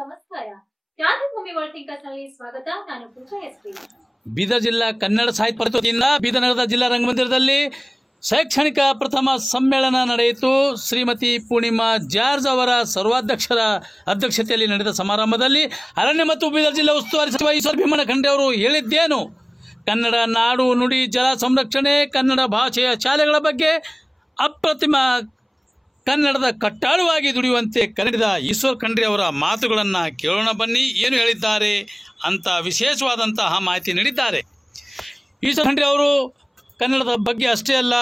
ನಮಸ್ಕಾರ. ಕ್ರಾಂತಿಭೂಮಿ world thinkers ನಲ್ಲಿ ಸ್ವಾಗತ. ನಾನು ಪೂಜಾ ಎಸ್ಪಿ. ಬೀದರ್ ಜಿಲ್ಲಾ ಕನ್ನಡ ಸಾಹಿತ್ಯ ಪರಿಷತ್ತಿನಿಂದ ಬೀದರ್ ನಗರದ ಜಿಲ್ಲಾ ರಂಗಮಂದಿರದಲ್ಲಿ ಶೈಕ್ಷಣಿಕ ಪ್ರಥಮ ಸಮ್ಮೇಳನ ನಡೆಯಿತು. ಶ್ರೀಮತಿ ಪೂರ್ಣಿಮಾ ಜಾರ್ಜ್ ಅವರ ಸರ್ವಾಧ್ಯಕ್ಷರ ಅಧ್ಯಕ್ಷತೆಯಲ್ಲಿ ನಡೆದ ಸಮಾರಂಭದಲ್ಲಿ ಅರಣ್ಯ ಮತ್ತು ಬೀದರ್ ಜಿಲ್ಲಾ ಉಸ್ತುವಾರಿ ಸಚಿವ ಈಶ್ವರ್ ಭೀಮಣ್ಣ ಖಂಡ್ರೆ ಅವರು ಹೇಳಿದ್ದೇನು, ಕನ್ನಡ ನಾಡು ನುಡಿ ಜಲ ಸಂರಕ್ಷಣೆ, ಕನ್ನಡ ಭಾಷೆಯ ಶಾಲೆಗಳ ಬಗ್ಗೆ ಅಪ್ರತಿಮ ಕನ್ನಡದ ಕಟ್ಟಾಳುವಾಗಿ ದುಡಿಯುವಂತೆ ಕನ್ನಡದ ಈಶ್ವರ್ ಖಂಡ್ರೆ ಅವರ ಮಾತುಗಳನ್ನು ಕೇಳೋಣ ಬನ್ನಿ. ಏನು ಹೇಳಿದ್ದಾರೆ ಅಂತ ವಿಶೇಷವಾದಂತಹ ಮಾಹಿತಿ ನೀಡಿದ್ದಾರೆ. ಈಶ್ವರ್ ಖಂಡ್ರೆ ಅವರು ಕನ್ನಡದ ಬಗ್ಗೆ ಅಷ್ಟೇ ಅಲ್ಲ,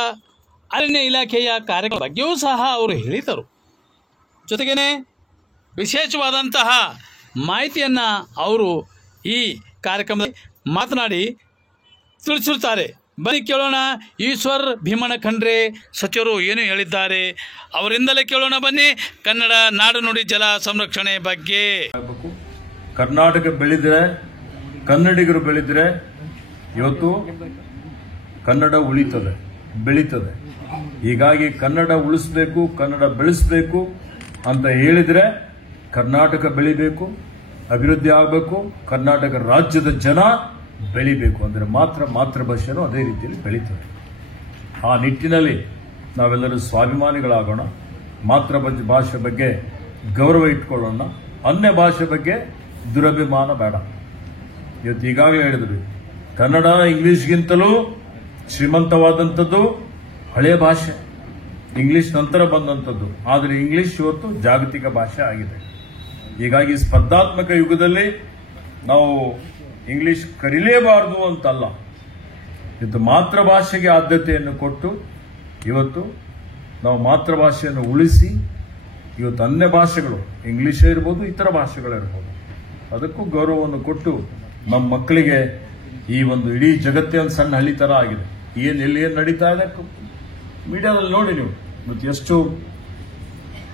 ಅರಣ್ಯ ಇಲಾಖೆಯ ಕಾರ್ಯಗಳ ಬಗ್ಗೆಯೂ ಸಹ ಅವರು ಹೇಳಿದರು. ಜೊತೆಗೇ ವಿಶೇಷವಾದಂತಹ ಮಾಹಿತಿಯನ್ನು ಅವರು ಈ ಕಾರ್ಯಕ್ರಮದಲ್ಲಿ ಮಾತನಾಡಿ ತಿಳಿಸಿರುತ್ತಾರೆ. ಬನ್ನಿ ಕೇಳೋಣ, ಈಶ್ವರ್ ಭೀಮಣ್ಣ ಖಂಡ್ರೆ ಸಚಿವರು ಏನು ಹೇಳಿದ್ದಾರೆ ಅವರಿಂದಲೇ ಕೇಳೋಣ ಬನ್ನಿ. ಕನ್ನಡ ನಾಡು ನುಡಿ ಜಲ ಸಂರಕ್ಷಣೆ ಬಗ್ಗೆ ಕರ್ನಾಟಕ ಬೆಳೆದರೆ, ಕನ್ನಡಿಗರು ಬೆಳೆದರೆ ಇವತ್ತು ಕನ್ನಡ ಉಳಿತದೆ, ಬೆಳೀತದೆ. ಹೀಗಾಗಿ ಕನ್ನಡ ಉಳಿಸಬೇಕು, ಕನ್ನಡ ಬೆಳೆಸಬೇಕು ಅಂತ ಹೇಳಿದರೆ ಕರ್ನಾಟಕ ಬೆಳಿಬೇಕು, ಅಭಿವೃದ್ಧಿ ಆಗಬೇಕು, ಕರ್ನಾಟಕ ರಾಜ್ಯದ ಜನ ಬೆಳಿಬೇಕು. ಅಂದರೆ ಮಾತೃಭಾಷೆನೂ ಅದೇ ರೀತಿಯಲ್ಲಿ ಬೆಳೀತದೆ. ಆ ನಿಟ್ಟಿನಲ್ಲಿ ನಾವೆಲ್ಲರೂ ಸ್ವಾಭಿಮಾನಿಗಳಾಗೋಣ, ಮಾತೃಭಾಷೆ ಬಗ್ಗೆ ಗೌರವ ಇಟ್ಕೊಳ್ಳೋಣ, ಅನ್ಯ ಭಾಷೆ ಬಗ್ಗೆ ದುರಭಿಮಾನ ಬೇಡ. ಇವತ್ತು ಈಗಾಗಲೇ ಹೇಳಿದ್ವಿ, ಕನ್ನಡ ಇಂಗ್ಲಿಷ್ಗಿಂತಲೂ ಶ್ರೀಮಂತವಾದಂಥದ್ದು ಹಳೆಯ ಭಾಷೆ, ಇಂಗ್ಲಿಷ್ ನಂತರ ಬಂದಂಥದ್ದು. ಆದರೆ ಇಂಗ್ಲಿಷ್ ಇವತ್ತು ಜಾಗತಿಕ ಭಾಷೆ ಆಗಿದೆ. ಹೀಗಾಗಿ ಸ್ಪರ್ಧಾತ್ಮಕ ಯುಗದಲ್ಲಿ ನಾವು ಇಂಗ್ಲಿಷ್ ಕರೀಲೇಬಾರದು ಅಂತಲ್ಲ, ಇದು ಮಾತೃಭಾಷೆಗೆ ಆದ್ಯತೆಯನ್ನು ಕೊಟ್ಟು ಇವತ್ತು ನಾವು ಮಾತೃಭಾಷೆಯನ್ನು ಉಳಿಸಿ ಇವತ್ತು ಅನ್ಯ ಭಾಷೆಗಳು, ಇಂಗ್ಲಿಷೇ ಇರ್ಬೋದು, ಇತರ ಭಾಷೆಗಳಿರ್ಬೋದು, ಅದಕ್ಕೂ ಗೌರವವನ್ನು ಕೊಟ್ಟು ನಮ್ಮ ಮಕ್ಕಳಿಗೆ ಈ ಒಂದು ಇಡೀ ಜಗತ್ತೇ ಒಂದು ಸಣ್ಣ ಹಳ್ಳಿ ಥರ ಆಗಿದೆ. ಎಲ್ಲಿ ಏನು ನಡೀತಾ ಇದೆ ಮೀಡಿಯಾದಲ್ಲಿ ನೋಡಿ ನೀವು. ಇವತ್ತು ಎಷ್ಟು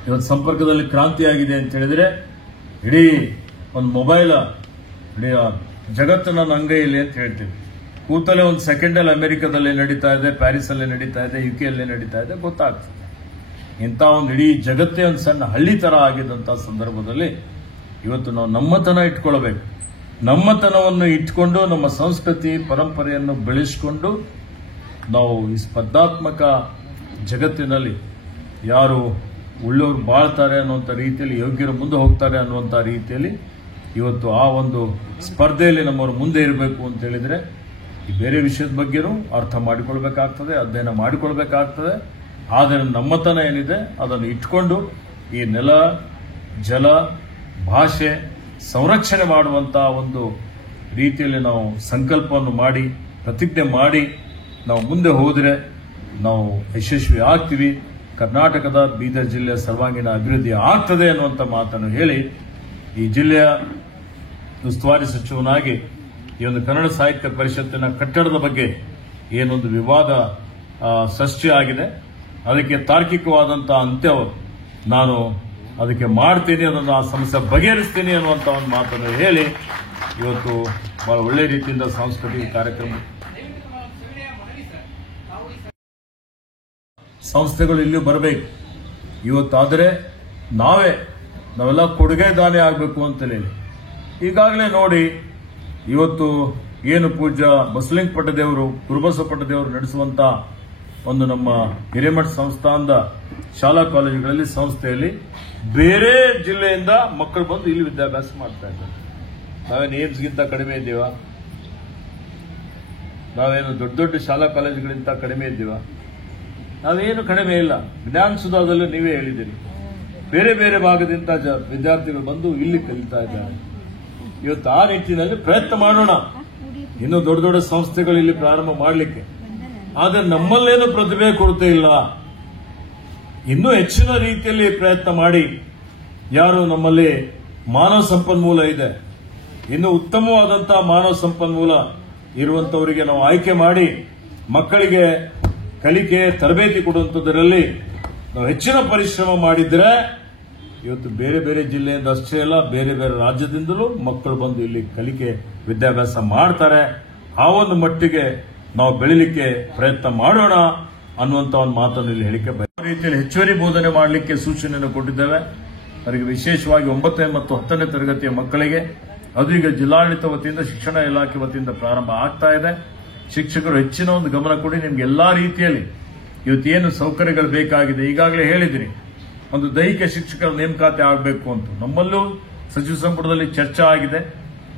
ಇವತ್ತು ಸಂಪರ್ಕದಲ್ಲಿ ಕ್ರಾಂತಿ ಆಗಿದೆ ಅಂತ ಹೇಳಿದ್ರೆ, ಇಡೀ ಒಂದು ಮೊಬೈಲ್ ಇಡೀ ಜಗತ್ತಿನ ಅಂಗೈಯಲ್ಲಿ ಅಂತ ಹೇಳ್ತೀವಿ. ಕೂತಲೇ ಒಂದು ಸೆಕೆಂಡಲ್ಲಿ ಅಮೆರಿಕದಲ್ಲಿ ನಡೀತಾ ಇದೆ, ಪ್ಯಾರಿಸಲ್ಲಿ ನಡೀತಾ ಇದೆ, ಯುಕೆಯಲ್ಲಿ ನಡೀತಾ ಇದೆ ಗೊತ್ತಾಗ್ತದೆ. ಇಂಥ ಒಂದು ಇಡೀ ಜಗತ್ತೇ ಒಂದು ಸಣ್ಣ ಹಳ್ಳಿ ಥರ ಆಗಿದ್ದಂಥ ಸಂದರ್ಭದಲ್ಲಿ ಇವತ್ತು ನಾವು ನಮ್ಮತನ ಇಟ್ಕೊಳ್ಬೇಕು. ನಮ್ಮತನವನ್ನು ಇಟ್ಕೊಂಡು ನಮ್ಮ ಸಂಸ್ಕೃತಿ ಪರಂಪರೆಯನ್ನು ಬೆಳೆಸಿಕೊಂಡು ನಾವು ಈ ಸ್ಪರ್ಧಾತ್ಮಕ ಜಗತ್ತಿನಲ್ಲಿ ಯಾರು ಉಳ್ಳವರು ಬಾಳ್ತಾರೆ ಅನ್ನುವಂಥ ರೀತಿಯಲ್ಲಿ, ಯೋಗ್ಯರು ಮುಂದೆ ಹೋಗ್ತಾರೆ ಅನ್ನುವಂಥ ರೀತಿಯಲ್ಲಿ ಇವತ್ತು ಆ ಒಂದು ಸ್ಪರ್ಧೆಯಲ್ಲಿ ನಮ್ಮವರು ಮುಂದೆ ಇರಬೇಕು ಅಂತ ಹೇಳಿದರೆ ಈ ಬೇರೆ ವಿಷಯದ ಬಗ್ಗೆನೂ ಅರ್ಥ ಮಾಡಿಕೊಳ್ಬೇಕಾಗ್ತದೆ, ಅಧ್ಯಯನ ಮಾಡಿಕೊಳ್ಬೇಕಾಗ್ತದೆ. ಆದರೆ ನಮ್ಮತನ ಏನಿದೆ ಅದನ್ನು ಇಟ್ಕೊಂಡು ಈ ನೆಲ, ಜಲ, ಭಾಷೆ ಸಂರಕ್ಷಣೆ ಮಾಡುವಂಥ ಒಂದು ರೀತಿಯಲ್ಲಿ ನಾವು ಸಂಕಲ್ಪವನ್ನು ಮಾಡಿ, ಪ್ರತಿಜ್ಞೆ ಮಾಡಿ ನಾವು ಮುಂದೆ ಹೋದರೆ ನಾವು ಯಶಸ್ವಿ ಆಗ್ತೀವಿ. ಕರ್ನಾಟಕದ ಬೀದರ್ ಜಿಲ್ಲೆಯ ಸರ್ವಾಂಗೀಣ ಅಭಿವೃದ್ಧಿ ಆಗ್ತದೆ ಅನ್ನುವಂಥ ಮಾತನ್ನು ಹೇಳಿ, ಈ ಜಿಲ್ಲೆಯ ಉಸ್ತುವಾರಿ ಸಚಿವನಾಗಿ ಈ ಒಂದು ಕನ್ನಡ ಸಾಹಿತ್ಯ ಪರಿಷತ್ತಿನ ಕಟ್ಟಡದ ಬಗ್ಗೆ ಏನೊಂದು ವಿವಾದ ಸೃಷ್ಟಿ ಆಗಿದೆ, ಅದಕ್ಕೆ ತಾರ್ಕಿಕವಾದಂಥ ಅಂತ್ಯ ನಾನು ಅದಕ್ಕೆ ಮಾಡ್ತೀನಿ, ಅದನ್ನು ಆ ಸಮಸ್ಯೆ ಬಗೆಹರಿಸ್ತೀನಿ ಅನ್ನುವಂಥ ಒಂದು ಮಾತನ್ನು ಹೇಳಿ ಇವತ್ತು ಬಹಳ ಒಳ್ಳೆ ರೀತಿಯಿಂದ ಸಾಂಸ್ಕೃತಿಕ ಕಾರ್ಯಕ್ರಮ ಸಂಸ್ಥೆಗಳು ಇಲ್ಲಿ ಬರಬೇಕು. ಇವತ್ತಾದರೆ ನಾವೆಲ್ಲ ಕೊಡುಗೆ ದಾನಿ ಆಗಬೇಕು ಅಂತಲೇ ಈಗಾಗಲೇ ನೋಡಿ, ಇವತ್ತು ಏನು ಪೂಜ್ಯ ಬಸವಲಿಂಗ ಪಟ್ಟದೇವರು, ಗುರುಬಸವ ಪಟ್ಟದೇವರು ನಡೆಸುವಂತ ಒಂದು ನಮ್ಮ ಹಿರೇಮಠ ಸಂಸ್ಥಾನದ ಶಾಲಾ ಕಾಲೇಜುಗಳಲ್ಲಿ, ಸಂಸ್ಥೆಯಲ್ಲಿ ಬೇರೆ ಜಿಲ್ಲೆಯಿಂದ ಮಕ್ಕಳು ಬಂದು ಇಲ್ಲಿ ವಿದ್ಯಾಭ್ಯಾಸ ಮಾಡ್ತಾ ಇದ್ದಾರೆ. ನಾವೇನು ಏಮ್ಸ್ಗಿಂತ ಕಡಿಮೆ ಇದ್ದೀವ? ನಾವೇನು ದೊಡ್ಡ ದೊಡ್ಡ ಶಾಲಾ ಕಾಲೇಜುಗಳಿಂದ ಕಡಿಮೆ ಇದ್ದೀವ? ನಾವೇನು ಕಡಿಮೆ ಇಲ್ಲ. ಜ್ಞಾನಸುಧಾದಲ್ಲೂ ನೀವೇ ಹೇಳಿದ್ದೀರಿ, ಬೇರೆ ಬೇರೆ ಭಾಗದಿಂದ ವಿದ್ಯಾರ್ಥಿಗಳು ಬಂದು ಇಲ್ಲಿ ಕಲಿತಾ ಇದ್ದಾರೆ. ಇವತ್ತು ಆ ನಿಟ್ಟಿನಲ್ಲಿ ಪ್ರಯತ್ನ ಮಾಡೋಣ, ಇನ್ನೂ ದೊಡ್ಡ ದೊಡ್ಡ ಸಂಸ್ಥೆಗಳು ಇಲ್ಲಿ ಪ್ರಾರಂಭ ಮಾಡಲಿಕ್ಕೆ. ಆದರೆ ನಮ್ಮಲ್ಲೇನು ಪ್ರತಿಭೆ ಕೊರತೆ ಇಲ್ಲ, ಇನ್ನೂ ಹೆಚ್ಚಿನ ರೀತಿಯಲ್ಲಿ ಪ್ರಯತ್ನ ಮಾಡಿ, ಯಾರು ನಮ್ಮಲ್ಲಿ ಮಾನವ ಸಂಪನ್ಮೂಲ ಇದೆ, ಇನ್ನೂ ಉತ್ತಮವಾದಂತಹ ಮಾನವ ಸಂಪನ್ಮೂಲ ಇರುವಂತವರಿಗೆ ನಾವು ಆಯ್ಕೆ ಮಾಡಿ ಮಕ್ಕಳಿಗೆ ಕಲಿಕೆ ತರಬೇತಿ ಕೊಡುವಂಥದ್ದರಲ್ಲಿ ನಾವು ಹೆಚ್ಚಿನ ಪರಿಶ್ರಮ ಮಾಡಿದ್ರೆ ಇವತ್ತು ಬೇರೆ ಬೇರೆ ಜಿಲ್ಲೆಯಿಂದ ಅಷ್ಟೇ ಅಲ್ಲ, ಬೇರೆ ಬೇರೆ ರಾಜ್ಯದಿಂದಲೂ ಮಕ್ಕಳು ಬಂದು ಇಲ್ಲಿ ಕಲಿಕೆ ವಿದ್ಯಾಭ್ಯಾಸ ಮಾಡ್ತಾರೆ. ಆ ಒಂದು ಮಟ್ಟಿಗೆ ನಾವು ಬೆಳಿಲಿಕ್ಕೆ ಪ್ರಯತ್ನ ಮಾಡೋಣ ಅನ್ನುವಂಥ ಒಂದು ಮಾತನ್ನು ಇಲ್ಲಿ ಹೇಳಿಕೆ ರೀತಿಯಲ್ಲಿ ಹೆಚ್ಚುವರಿ ಬೋಧನೆ ಮಾಡಲಿಕ್ಕೆ ಸೂಚನೆಯನ್ನು ಕೊಟ್ಟಿದ್ದೇವೆ. ಅವರಿಗೆ ವಿಶೇಷವಾಗಿ 9ನೇ ಮತ್ತು 10ನೇ ತರಗತಿಯ ಮಕ್ಕಳಿಗೆ ಅದು ಈಗ ಜಿಲ್ಲಾಡಳಿತ ವತಿಯಿಂದ ಶಿಕ್ಷಣ ಇಲಾಖೆ ವತಿಯಿಂದ ಪ್ರಾರಂಭ ಆಗ್ತಾ ಇದೆ. ಶಿಕ್ಷಕರು ಹೆಚ್ಚಿನ ಒಂದು ಗಮನ ಕೊಡಿ. ನಿಮ್ಗೆ ಎಲ್ಲಾ ರೀತಿಯಲ್ಲಿ ಇವತ್ತೇನು ಸೌಕರ್ಯಗಳು ಬೇಕಾಗಿದೆ, ಈಗಾಗಲೇ ಹೇಳಿದಿರಿ, ಒಂದು ದೈಹಿಕ ಶಿಕ್ಷಕರ ನೇಮಕಾತಿ ಆಗಬೇಕು ಅಂತ ನಮ್ಮಲ್ಲೂ ಸಚಿವ ಸಂಪುಟದಲ್ಲಿ ಚರ್ಚೆ ಆಗಿದೆ.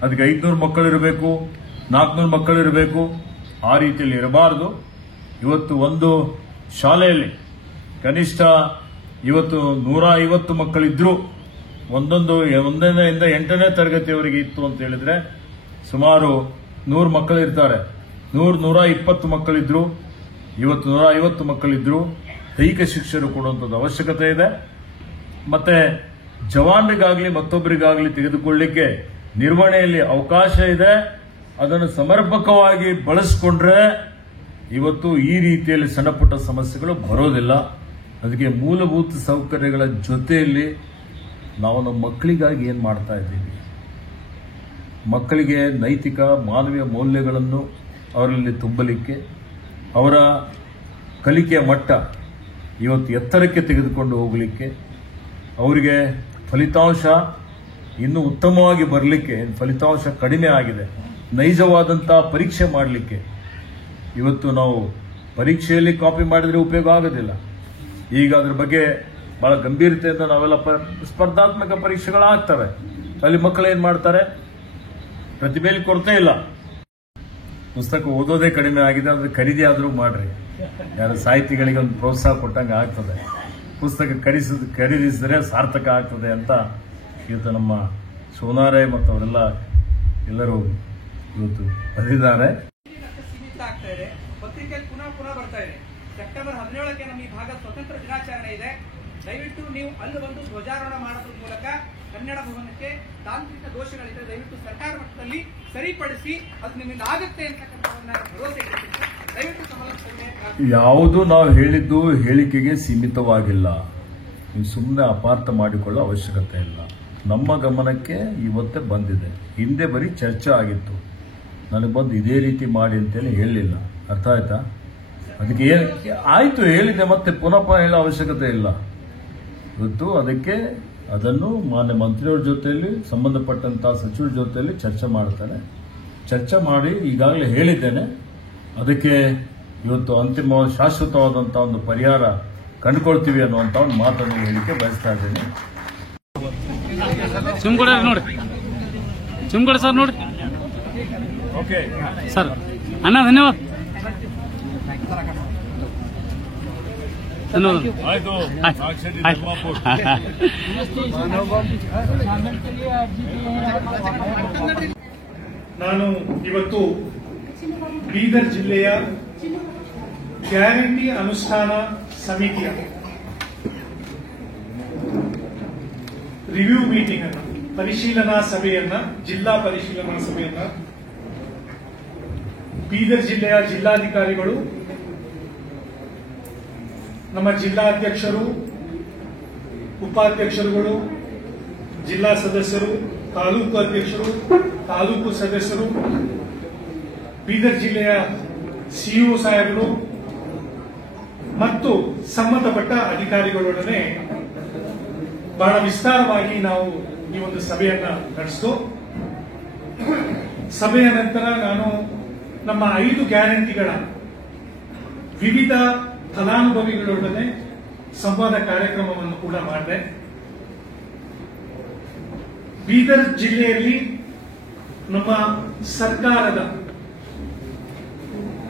ಅದಕ್ಕೆ 500 ಮಕ್ಕಳಿರಬೇಕು, 400 ಮಕ್ಕಳಿರಬೇಕು, ಆ ರೀತಿಯಲ್ಲಿ ಇರಬಾರದು. ಇವತ್ತು ಒಂದು ಶಾಲೆಯಲ್ಲಿ ಕನಿಷ್ಠ ಇವತ್ತು 150 ಮಕ್ಕಳಿದ್ರು, ಒಂದರಿಂದ 8ನೇ ತರಗತಿಯವರೆಗೆ ಇತ್ತು ಅಂತ ಹೇಳಿದ್ರೆ ಸುಮಾರು 100 ಮಕ್ಕಳಿರ್ತಾರೆ. 100-120 ಮಕ್ಕಳಿದ್ರು, ಇವತ್ತು 150 ಮಕ್ಕಳಿದ್ರು. ದೈಹಿಕ ಶಿಕ್ಷಕರು ಕೊಡುವಂಥದ್ದು ಅವಶ್ಯಕತೆ ಇದೆ. ಮತ್ತೆ ಜವಾನರಿಗಾಗಲಿ ಮತ್ತೊಬ್ಬರಿಗಾಗಲಿ ತೆಗೆದುಕೊಳ್ಳಲಿಕ್ಕೆ ನಿರ್ವಹಣೆಯಲ್ಲಿ ಅವಕಾಶ ಇದೆ. ಅದನ್ನು ಸಮರ್ಪಕವಾಗಿ ಬಳಸಿಕೊಂಡ್ರೆ ಇವತ್ತು ಈ ರೀತಿಯಲ್ಲಿ ಸಣ್ಣ ಪುಟ್ಟ ಸಮಸ್ಯೆಗಳು ಬರೋದಿಲ್ಲ. ಅದಕ್ಕೆ ಮೂಲಭೂತ ಸೌಕರ್ಯಗಳ ಜೊತೆಯಲ್ಲಿ ನಾವು ನಮ್ಮ ಮಕ್ಕಳಿಗಾಗಿ ಏನು ಮಾಡ್ತಾ ಇದ್ದೀವಿ, ಮಕ್ಕಳಿಗೆ ನೈತಿಕ ಮಾನವೀಯ ಮೌಲ್ಯಗಳನ್ನು ಅವರಲ್ಲಿ ತುಂಬಲಿಕ್ಕೆ, ಅವರ ಕಲಿಕೆಯ ಮಟ್ಟ ಇವತ್ತು ಎತ್ತರಕ್ಕೆ ತೆಗೆದುಕೊಂಡು ಹೋಗಲಿಕ್ಕೆ, ಅವರಿಗೆ ಫಲಿತಾಂಶ ಇನ್ನೂ ಉತ್ತಮವಾಗಿ ಬರಲಿಕ್ಕೆ, ಫಲಿತಾಂಶ ಕಡಿಮೆ ಆಗಿದೆ, ನೈಜವಾದಂಥ ಪರೀಕ್ಷೆ ಮಾಡಲಿಕ್ಕೆ. ಇವತ್ತು ನಾವು ಪರೀಕ್ಷೆಯಲ್ಲಿ ಕಾಪಿ ಮಾಡಿದರೆ ಉಪಯೋಗ ಆಗೋದಿಲ್ಲ. ಈಗ ಅದರ ಬಗ್ಗೆ ಬಹಳ ಗಂಭೀರತೆಯಿಂದ ನಾವೆಲ್ಲ ಸ್ಪರ್ಧಾತ್ಮಕ ಪರೀಕ್ಷೆಗಳಾಗ್ತವೆ. ಅಲ್ಲಿ ಮಕ್ಕಳು ಏನ್ ಮಾಡ್ತಾರೆ, ಪ್ರತಿಭೆಯಲ್ಲಿ ಕೊರತೆ ಇಲ್ಲ, ಪುಸ್ತಕ ಓದೋದೇ ಕಡಿಮೆ ಆಗಿದೆ, ಅದ್ರ ಖರೀದಿ ಆದರೂ ಮಾಡ್ರಿ. ಯಾರು ಸಾಹಿತಿಗಳಿಗೆ ಒಂದು ಪ್ರೋತ್ಸಾಹ ಕೊಟ್ಟಂಗೆ ಆಗ್ತದೆ. ಪುಸ್ತಕ ಖರೀದಿಸಿದ್ರೆ ಸಾರ್ಥಕ ಆಗ್ತದೆ ಅಂತ ಇವತ್ತು ನಮ್ಮ ಸೋನಾರೆ ಮತ್ತು ಅವರೆಲ್ಲ ಎಲ್ಲರೂ ಇವತ್ತು ಬರೆದಿದ್ದಾರೆ. ಸೀಮಿತ ಆಗ್ತಾ ಇದೆ. ಪತ್ರಿಕೆಯಲ್ಲಿ ಪುನಃ ಬರ್ತಾ ಇದೆ. ಸೆಪ್ಟೆಂಬರ್ 17ಕ್ಕೆ ನಮ್ಮ ಈ ಭಾಗದ ಸ್ವತಂತ್ರ ದಿನಾಚರಣೆ ಇದೆ. ದಯವಿಟ್ಟು ನೀವು ಅಲ್ಲಿ ಬಂದು ಧ್ವಜಾರೋಹಣ ಮಾಡೋದ್ರ ಮೂಲಕ ಕನ್ನಡ ಭವನಕ್ಕೆ ತಾಂತ್ರಿಕ ದೋಷಗಳಿದ್ರೆ ದಯವಿಟ್ಟು ಸರ್ಕಾರ ಮಟ್ಟದಲ್ಲಿ ಸರಿಪಡಿಸಿ ಅದು ನಿಮ್ಮಿಂದ ಆಗುತ್ತೆ ಅಂತಕ್ಕಂಥವನ್ನ ಭರವಸೆ ಇಟ್ಟಿದ್ದೀನಿ. ದಯವಿಟ್ಟು ಸಮಾಲೋಚನೆ. ಯಾವುದು ನಾವು ಹೇಳಿದ್ದು ಹೇಳಿಕೆಗೆ ಸೀಮಿತವಾಗಿಲ್ಲ. ನೀವು ಸುಮ್ಮನೆ ಅಪಾರ್ಥ ಮಾಡಿಕೊಳ್ಳೋ ಅವಶ್ಯಕತೆ ಇಲ್ಲ. ನಮ್ಮ ಗಮನಕ್ಕೆ ಇವತ್ತೇ ಬಂದಿದೆ. ಹಿಂದೆ ಬರೀ ಚರ್ಚೆ ಆಗಿತ್ತು, ನನಗೆ ಬಂದು ಇದೇ ರೀತಿ ಮಾಡಿ ಅಂತೇಳಿ ಹೇಳಲಿಲ್ಲ. ಅರ್ಥ ಆಯ್ತಾ? ಅದಕ್ಕೆ ಆಯ್ತು ಹೇಳಿದೆ, ಮತ್ತೆ ಪುನಃ ಹೇಳೋ ಅವಶ್ಯಕತೆ ಇಲ್ಲ. ಇವತ್ತು ಅದಕ್ಕೆ ಅದನ್ನು ಮಾನ್ಯ ಮಂತ್ರಿಯವ್ರ ಜೊತೆಯಲ್ಲಿ ಸಂಬಂಧಪಟ್ಟಂತಹ ಸಚಿವರ ಜೊತೆಯಲ್ಲಿ ಚರ್ಚೆ ಮಾಡ್ತಾರೆ. ಚರ್ಚೆ ಮಾಡಿ ಈಗಾಗಲೇ ಹೇಳಿದ್ದೇನೆ. ಅದಕ್ಕೆ ಇವತ್ತು ಅಂತಿಮ ಶಾಶ್ವತವಾದಂತಹ ಒಂದು ಪರಿಹಾರ ಕಂಡುಕೊಳ್ತೀವಿ ಅನ್ನುವಂಥ ಒಂದು ಮಾತನ್ನು ಹೇಳಿಕೆ ಬಯಸ್ತಾ ಇದ್ದೇನೆ. ಚಿಮ್ಕೊಡ ನೋಡಿ, ಚಿಮ್ಕೊಡ ಸರ್ ನೋಡಿ. ಓಕೆ ಸರ್ ಅಣ್ಣ, ಧನ್ಯವಾದ. ಆಯ್ತು. ನಾನು ಇವತ್ತು ಬೀದರ್ ಜಿಲ್ಲೆಯ ಗ್ಯಾರಂಟಿ ಅನುಷ್ಠಾನ ಸಮಿತಿಯ ರಿವ್ಯೂ ಮೀಟಿಂಗ್ ಅನ್ನು, ಪರಿಶೀಲನಾ ಸಭೆಯನ್ನ, ಜಿಲ್ಲಾ ಪರಿಶೀಲನಾ ಸಭೆಯನ್ನ ಬೀದರ್ ಜಿಲ್ಲೆಯ ಜಿಲ್ಲಾಧಿಕಾರಿಗಳು, ನಮ್ಮ ಜಿಲ್ಲಾಧ್ಯಕ್ಷರು, ಉಪಾಧ್ಯಕ್ಷರುಗಳು, ಜಿಲ್ಲಾ ಸದಸ್ಯರು, ತಾಲೂಕು ಅಧ್ಯಕ್ಷರು, ತಾಲೂಕು ಸದಸ್ಯರು, ಬೀದರ್ ಜಿಲ್ಲೆಯ ಸಿಇಒ ಸಾಹೇಬರು ಮತ್ತು ಸಂಬಂಧಪಟ್ಟ ಅಧಿಕಾರಿಗಳೊಡನೆ ಬಹಳ ವಿಸ್ತಾರವಾಗಿ ನಾವು ಈ ಒಂದು ಸಭೆಯನ್ನ ನಡೆಸಿತು. ಸಭೆಯ ನಂತರ ನಾನು ನಮ್ಮ 5 ಗ್ಯಾರಂಟಿಗಳ ವಿವಿಧ ಫಲಾನುಭವಿಗಳೊಡನೆ ಸಂವಾದ ಕಾರ್ಯಕ್ರಮವನ್ನು ಕೂಡ ಮಾಡಿದೆ. ಬೀದರ್ ಜಿಲ್ಲೆಯಲ್ಲಿ ನಮ್ಮ ಸರ್ಕಾರದ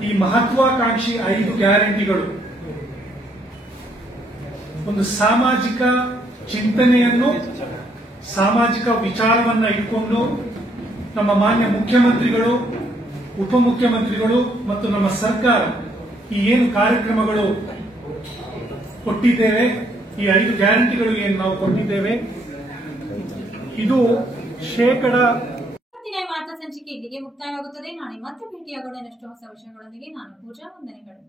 ಈ ಮಹತ್ವಾಕಾಂಕ್ಷಿ 5 ಗ್ಯಾರಂಟಿಗಳು ಒಂದು ಸಾಮಾಜಿಕ ಚಿಂತನೆಯನ್ನು, ಸಾಮಾಜಿಕ ವಿಚಾರವನ್ನ ಇಟ್ಕೊಂಡು ನಮ್ಮ ಮಾನ್ಯ ಮುಖ್ಯಮಂತ್ರಿಗಳು, ಉಪಮುಖ್ಯಮಂತ್ರಿಗಳು ಮತ್ತು ನಮ್ಮ ಸರ್ಕಾರ ಈ ಏನು ಕಾರ್ಯಕ್ರಮಗಳು ಕೊಟ್ಟಿದ್ದೇವೆ, ಈ 5 ಗ್ಯಾರಂಟಿಗಳು ಏನು ನಾವು ಕೊಟ್ಟಿದ್ದೇವೆ, ಇದು ಇವತ್ತಿನ ವಾರ್ತಾ ಸಂಚಿಕೆ ಇಲ್ಲಿಗೆ ಮುಕ್ತಾಯವಾಗುತ್ತದೆ. ನಾಳೆ ಮತ್ತೆ ಭೇಟಿಯಾಗೋಣ ಇನ್ನಷ್ಟು ಹೊಸ ವಿಷಯಗಳೊಂದಿಗೆ. ನಾನು ಪೂಜಾ, ವಂದನೆಗಳು.